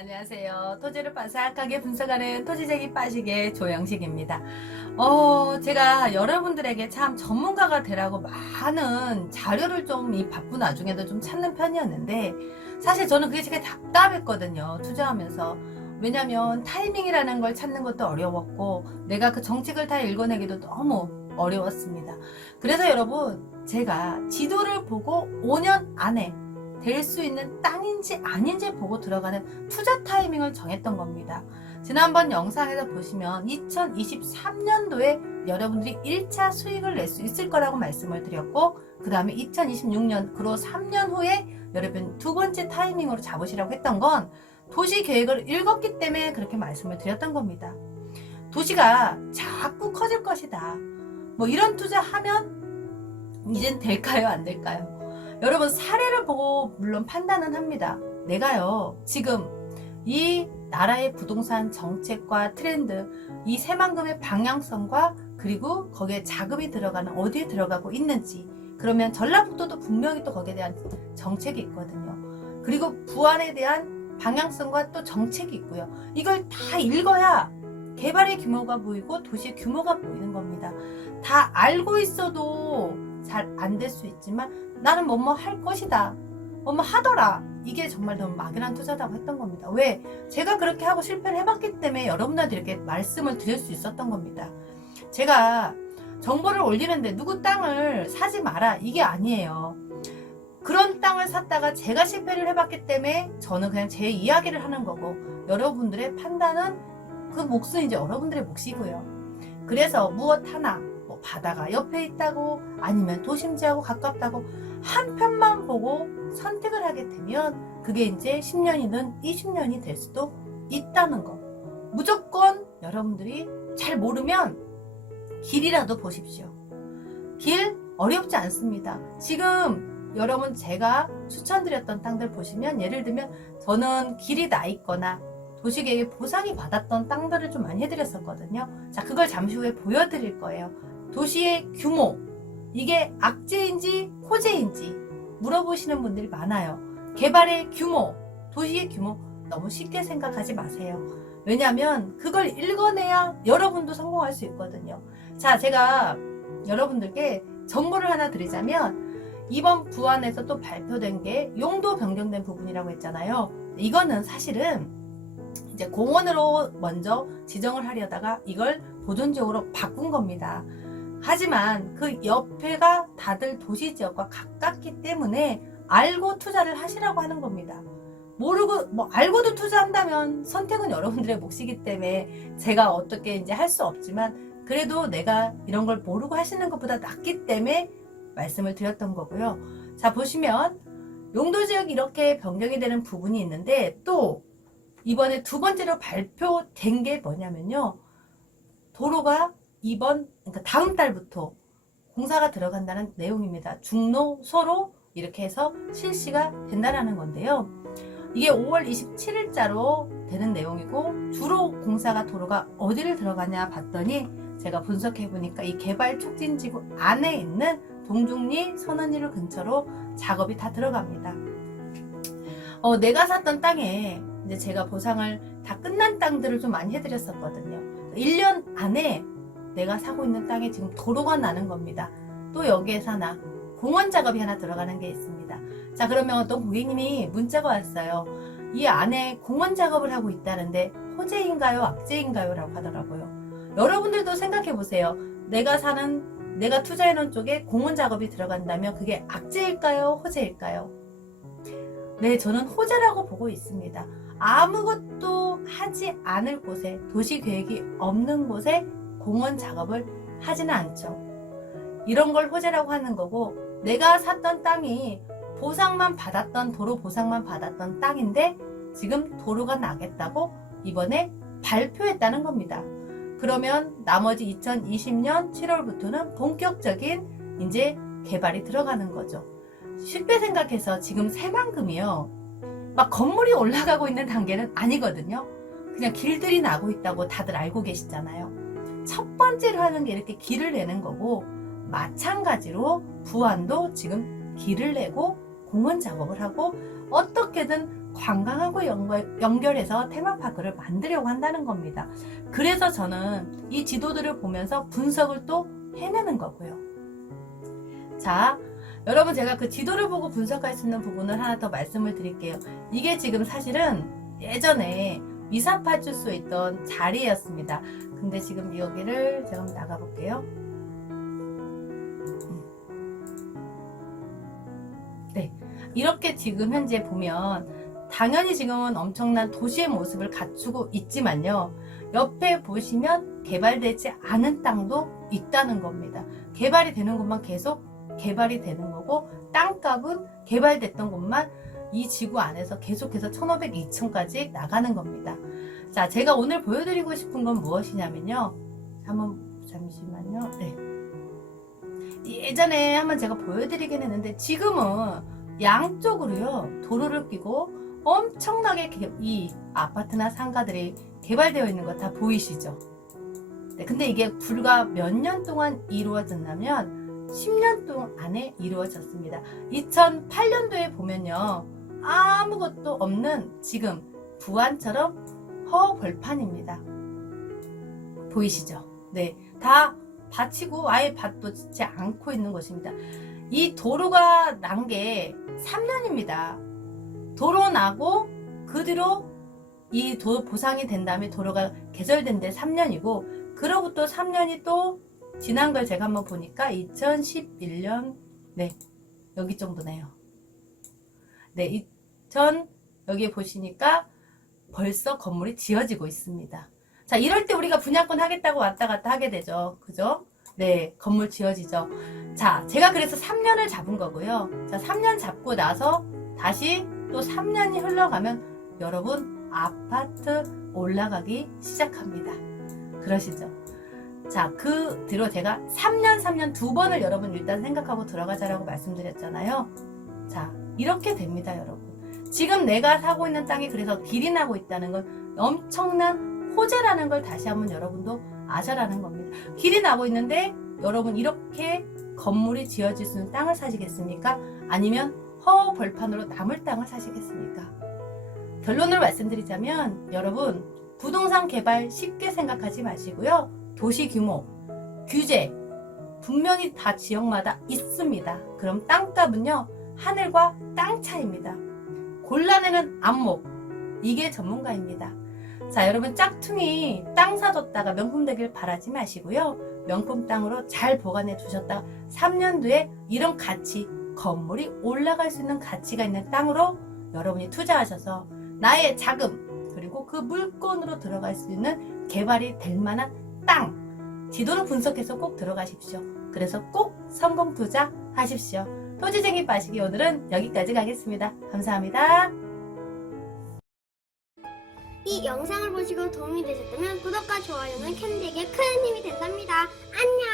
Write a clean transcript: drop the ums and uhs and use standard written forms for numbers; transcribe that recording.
안녕하세요. 토지를 바삭하게 분석하는 토지쟁이 빠시게 조영식입니다. 제가 여러분들에게 참 전문가가 되라고 많은 자료를 좀 이 바쁜 와중에도 좀 찾는 편이었는데, 사실 저는 그게 되게 답답했거든요. 투자하면서. 왜냐면 타이밍이라는 걸 찾는 것도 어려웠고, 내가 그 정책을 다 읽어내기도 너무 어려웠습니다. 그래서 여러분, 제가 지도를 보고 5년 안에 될 수 있는 땅인지 아닌지 보고 들어가는 투자 타이밍을 정했던 겁니다. 지난번 영상에서 보시면 2023년도에 여러분들이 1차 수익을 낼 수 있을 거라고 말씀을 드렸고, 그 다음에 2026년 그로 3년 후에 여러분 두 번째 타이밍으로 잡으시라고 했던 건 도시 계획을 읽었기 때문에 그렇게 말씀을 드렸던 겁니다. 도시가 자꾸 커질 것이다. 뭐 이런 투자하면 이젠 될까요? 안 될까요? 여러분 사례를 보고 물론 판단은 합니다. 내가요 지금 이 나라의 부동산 정책과 트렌드, 이 새만금의 방향성과 그리고 거기에 자금이 들어가는 어디에 들어가고 있는지, 그러면 전라북도도 분명히 또 거기에 대한 정책이 있거든요. 그리고 부안에 대한 방향성과 또 정책이 있고요. 이걸 다 읽어야 개발의 규모가 보이고 도시의 규모가 보이는 겁니다. 다 알고 있어도 잘 안 될 수 있지만 나는 뭐뭐 할 것이다, 뭐뭐 하더라, 이게 정말 너무 막연한 투자다고 했던 겁니다. 왜? 제가 그렇게 하고 실패를 해봤기 때문에 여러분들한테 이렇게 말씀을 드릴 수 있었던 겁니다. 제가 정보를 올리는데 누구 땅을 사지 마라 이게 아니에요. 그런 땅을 샀다가 제가 실패를 해봤기 때문에 저는 그냥 제 이야기를 하는 거고, 여러분들의 판단은 그 몫은 이제 여러분들의 몫이고요. 그래서 무엇 하나, 뭐 바다가 옆에 있다고 아니면 도심지하고 가깝다고 한 편만 보고 선택을 하게 되면 그게 이제 10년이든 20년이 될 수도 있다는 거. 무조건 여러분들이 잘 모르면 길이라도 보십시오. 길 어렵지 않습니다. 지금 여러분 제가 추천드렸던 땅들 보시면, 예를 들면 저는 길이 나 있거나 도시계획에 보상이 받았던 땅들을 좀 많이 해드렸었거든요. 자, 그걸 잠시 후에 보여드릴 거예요. 도시의 규모, 이게 악재인지 호재인지 물어보시는 분들이 많아요. 개발의 규모, 도시의 규모 너무 쉽게 생각하지 마세요. 왜냐하면 그걸 읽어내야 여러분도 성공할 수 있거든요. 자, 제가 여러분들께 정보를 하나 드리자면, 이번 부안에서 또 발표된 게 용도 변경된 부분이라고 했잖아요. 이거는 사실은 이제 공원으로 먼저 지정을 하려다가 이걸 보존지역으로 바꾼 겁니다. 하지만 그 옆에가 다들 도시지역과 가깝기 때문에 알고 투자를 하시라고 하는 겁니다. 모르고 알고도 투자한다면 선택은 여러분들의 몫이기 때문에 제가 어떻게 이제 할 수 없지만, 그래도 내가 이런 걸 모르고 하시는 것보다 낫기 때문에 말씀을 드렸던 거고요. 자, 보시면 용도지역이 이렇게 변경이 되는 부분이 있는데, 또 이번에 두 번째로 발표된 게 뭐냐면요, 도로가 그러니까 다음 달부터 공사가 들어간다는 내용입니다. 중로소로 이렇게 해서 실시가 된다는 건데요. 이게 5월 27일자로 되는 내용이고, 주로 공사가 도로가 어디를 들어가냐 봤더니 제가 분석해 보니까 이 개발촉진지구 안에 있는 동중리 선언이를 근처로 작업이 다 들어갑니다. 내가 샀던 땅에 이제 제가 보상을 다 끝난 땅들을 좀 많이 해드렸었거든요. 1년 안에 내가 사고 있는 땅에 지금 도로가 나는 겁니다. 또 여기에서 하나 공원 작업이 하나 들어가는 게 있습니다. 자, 그러면 어떤 고객님이 문자가 왔어요. 이 안에 공원 작업을 하고 있다는데 호재인가요, 악재인가요? 라고 하더라고요. 여러분들도 생각해 보세요. 내가 투자해 놓은 쪽에 공원 작업이 들어간다면 그게 악재일까요, 호재일까요? 네, 저는 호재라고 보고 있습니다. 아무것도 하지 않을 곳에, 도시 계획이 없는 곳에 공원 작업을 하지는 않죠. 이런 걸 호재라고 하는 거고, 내가 샀던 땅이 도로 보상만 받았던 땅인데 지금 도로가 나겠다고 이번에 발표했다는 겁니다. 그러면 나머지 2020년 7월부터는 본격적인 이제 개발이 들어가는 거죠. 쉽게 생각해서 지금 새만금이요, 막 건물이 올라가고 있는 단계는 아니거든요. 그냥 길들이 나고 있다고 다들 알고 계시잖아요. 첫 번째로 하는 게 이렇게 길을 내는 거고, 마찬가지로 부안도 지금 길을 내고 공원 작업을 하고 어떻게든 관광하고 연결해서 테마파크를 만들려고 한다는 겁니다. 그래서 저는 이 지도들을 보면서 분석을 또 해내는 거고요. 자, 여러분 제가 그 지도를 보고 분석할 수 있는 부분을 하나 더 말씀을 드릴게요. 이게 지금 사실은 예전에 미사파출소에 있던 자리였습니다. 근데 지금 여기를 제가 한번 나가볼게요. 네, 이렇게 지금 현재 보면 당연히 지금은 엄청난 도시의 모습을 갖추고 있지만요. 옆에 보시면 개발되지 않은 땅도 있다는 겁니다. 개발이 되는 곳만 계속 개발이 되는 거고 땅값은 개발됐던 곳만 이 지구 안에서 계속해서 1500, 2000까지 나가는 겁니다. 자, 제가 오늘 보여드리고 싶은 건 무엇이냐면요. 한번 잠시만요. 네. 예전에 한번 제가 보여드리긴 했는데 지금은 양쪽으로요 도로를 끼고 엄청나게 이 아파트나 상가들이 개발되어 있는 거 다 보이시죠? 네, 근데 이게 불과 몇 년 동안 이루어졌냐면 10년 동안 안에 이루어졌습니다. 2008년도에 보면요 아무것도 없는 지금 부안처럼 허벌판입니다. 보이시죠? 네, 다 밭이고 아예 밭도 짓지 않고 있는 것입니다. 이 도로가 난 게 3년입니다. 도로 나고 그 뒤로 이 보상이 된 다음에 도로가 개설된 데 3년이고 그로부터 3년이 또 지난 걸 제가 한번 보니까 2011년 네 여기 정도네요. 네, 여기 보시니까 벌써 건물이 지어지고 있습니다. 자, 이럴 때 우리가 분양권 하겠다고 왔다 갔다 하게 되죠. 그죠? 네, 건물 지어지죠. 자, 제가 그래서 3년을 잡은 거고요. 자, 3년 잡고 나서 다시 또 3년이 흘러가면 여러분 아파트 올라가기 시작합니다. 그러시죠? 자, 그 뒤로 제가 3년 두 번을 여러분 일단 생각하고 들어가자라고 말씀드렸잖아요. 자, 이렇게 됩니다, 여러분. 지금 내가 사고 있는 땅이 그래서 길이 나고 있다는 건 엄청난 호재라는 걸 다시 한번 여러분도 아셔라는 겁니다. 길이 나고 있는데 여러분 이렇게 건물이 지어질 수 있는 땅을 사시겠습니까? 아니면 허벌판으로 남을 땅을 사시겠습니까? 결론을 말씀드리자면 여러분 부동산 개발 쉽게 생각하지 마시고요. 도시 규모, 규제 분명히 다 지역마다 있습니다. 그럼 땅값은요 하늘과 땅 차이입니다. 골라내는 안목 이게 전문가입니다. 자, 여러분 짝퉁이 땅 사줬다가 명품 되길 바라지 마시고요. 명품 땅으로 잘 보관해 두셨다가 3년 뒤에 이런 가치, 건물이 올라갈 수 있는 가치가 있는 땅으로 여러분이 투자하셔서 나의 자금 그리고 그 물건으로 들어갈 수 있는 개발이 될 만한 땅 지도를 분석해서 꼭 들어가십시오. 그래서 꼭 성공 투자하십시오. 토지쟁이 빠시기 오늘은 여기까지 가겠습니다. 감사합니다. 이 영상을 보시고 도움이 되셨다면 구독과 좋아요는 캔디에게 큰 힘이 된답니다. 안녕!